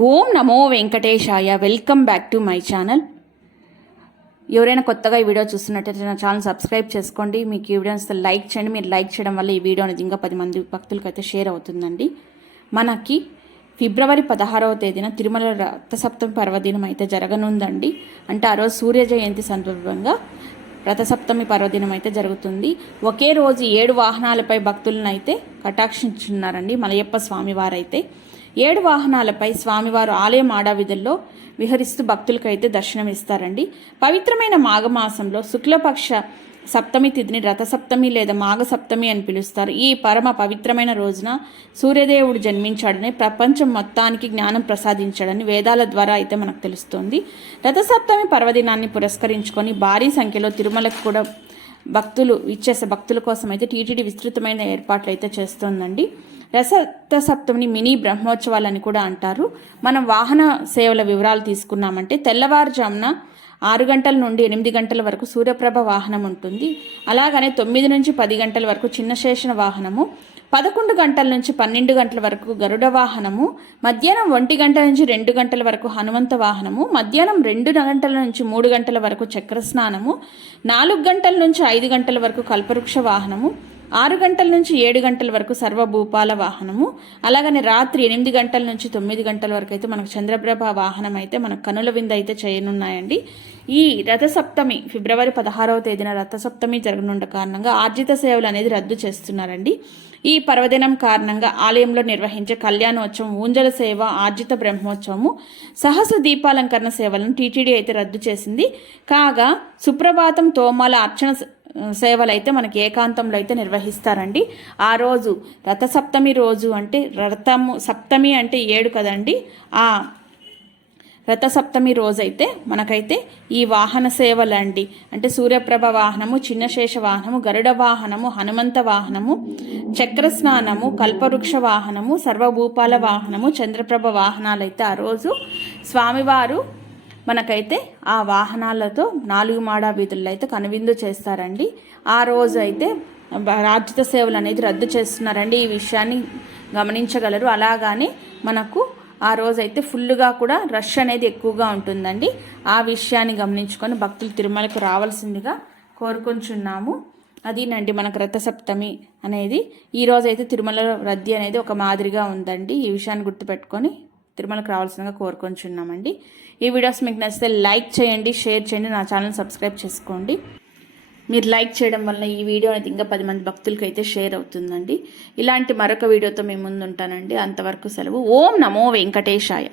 Om Namo Venkatesaya. Welcome back to my channel. ఎవరైనా కొత్తగా ఈ వీడియో చూస్తున్నట్టయితే నా ఛానల్ సబ్స్క్రైబ్ చేసుకోండి. మీకు ఈ వీడియోని లైక్ చేయండి. మీరు లైక్ చేయడం వల్ల ఈ వీడియో అనేది ఇంకా 10 మంది భక్తులకు అయితే షేర్ అవుతుందండి. మనకి ఫిబ్రవరి 16వ తేదీన తిరుమల రథసప్తమి పర్వదినం అయితే జరగనుందండి. అంటే ఆ రోజు సూర్య జయంతి సందర్భంగా రథసప్తమి పర్వదినం అయితే జరుగుతుంది. ఒకే రోజు 7 వాహనాలపై భక్తులను అయితే కటాక్షించున్నారండి మలయప్ప స్వామివారైతే. 7 వాహనాలపై స్వామివారు ఆలయం ఆడావిధుల్లో విహరిస్తూ భక్తులకైతే దర్శనమిస్తారండి. పవిత్రమైన మాఘమాసంలో శుక్లపక్ష సప్తమి తిథిని రథసప్తమి లేదా మాఘ సప్తమి అని పిలుస్తారు. ఈ పరమ పవిత్రమైన రోజున సూర్యదేవుడు జన్మించాడని, ప్రపంచం మొత్తానికి జ్ఞానం ప్రసాదించాడని వేదాల ద్వారా అయితే మనకు తెలుస్తోంది. రథసప్తమి పర్వదినాన్ని పురస్కరించుకొని భారీ సంఖ్యలో తిరుమలకు కూడా భక్తుల కోసం అయితే టీటీడీ విస్తృతమైన ఏర్పాట్లు అయితే చేస్తోందండి. రథసప్తమిని మినీ బ్రహ్మోత్సవాలని కూడా అంటారు. మనం వాహన సేవల వివరాలు తీసుకున్నామంటే తెల్లవారుజామున 6 గంటల నుండి 8 గంటల వరకు సూర్యప్రభ వాహనం ఉంటుంది. అలాగనే 9 నుంచి 10 గంటల వరకు చిన్న శేషణ వాహనము, 11 గంటల నుంచి 12 గంటల వరకు గరుడ వాహనము, మధ్యాహ్నం 1 గంట నుంచి 2 గంటల వరకు హనుమంత వాహనము, మధ్యాహ్నం 2 గంటల నుంచి 3 గంటల వరకు చక్రస్నానము, 4 గంటల నుంచి 5 గంటల వరకు కల్పవృక్ష వాహనము, 6 గంటల నుంచి 7 గంటల వరకు సర్వభూపాల వాహనము, అలాగనే రాత్రి 8 గంటల నుంచి 9 గంటల వరకు అయితే మనకు చంద్రప్రభ వాహనం అయితే మనకు కనుల విందు అయితే చేయనున్నాయండి. ఈ రథసప్తమి ఫిబ్రవరి 16వ తేదీన రథసప్తమి జరగనుండ కారణంగా ఆర్జిత సేవలు అనేది రద్దు చేస్తున్నారండి. ఈ పర్వదినం కారణంగా ఆలయంలో నిర్వహించే కళ్యాణోత్సవం, ఊంజల సేవ, ఆర్జిత బ్రహ్మోత్సవము, సహస్ర దీపాలంకరణ సేవలను టీటీడీ అయితే రద్దు చేసింది. కాగా సుప్రభాతం, తోమాల, అర్చన సేవలు అయితే మనకి ఏకాంతంలో అయితే నిర్వహిస్తారండి. ఆ రోజు రథసప్తమి రోజు అంటే సప్తమి అంటే 7 కదండి. ఆ రథసప్తమి రోజైతే మనకైతే ఈ వాహన సేవలు అండి, అంటే సూర్యప్రభ వాహనము, చిన్నశేష వాహనము, గరుడ వాహనము, హనుమంత వాహనము, చక్రస్నానము, కల్పవృక్ష వాహనము, సర్వభూపాల వాహనము, చంద్రప్రభ వాహనాలు అయితే ఆ రోజు స్వామివారు మనకైతే ఆ వాహనాలతో 4 మాడా వీధుల్లో అయితే కనువిందు చేస్తారండి. ఆ రోజు అయితే రాజ్యత సేవలు అనేది రద్దు చేస్తున్నారండి. ఈ విషయాన్ని గమనించగలరు. అలాగానే మనకు ఆ రోజైతే ఫుల్గా కూడా రష్ అనేది ఎక్కువగా ఉంటుందండి. ఆ విషయాన్ని గమనించుకొని భక్తులు తిరుమలకు రావాల్సిందిగా కోరుకుంటున్నాము. అదేనండి మనకు రథసప్తమి అనేది. ఈరోజైతే తిరుమలలో రద్దీ అనేది ఒక మాదిరిగా ఉందండి. ఈ విషయాన్ని గుర్తుపెట్టుకొని తిరుమలకు రావాల్సిందిగా కోరుకుంటున్నామండి. ఈ వీడియోస్ మీకు నచ్చితే లైక్ చేయండి, షేర్ చేయండి, నా ఛానల్ సబ్స్క్రైబ్ చేసుకోండి. మీరు లైక్ చేయడం వల్ల ఈ వీడియో అనేది ఇంకా 10 మంది భక్తులకి అయితే షేర్ అవుతుందండి. ఇలాంటి మరొక వీడియోతో మేము ముందు ఉంటానండి. అంతవరకు సెలవు. ఓం నమో వెంకటేశాయ.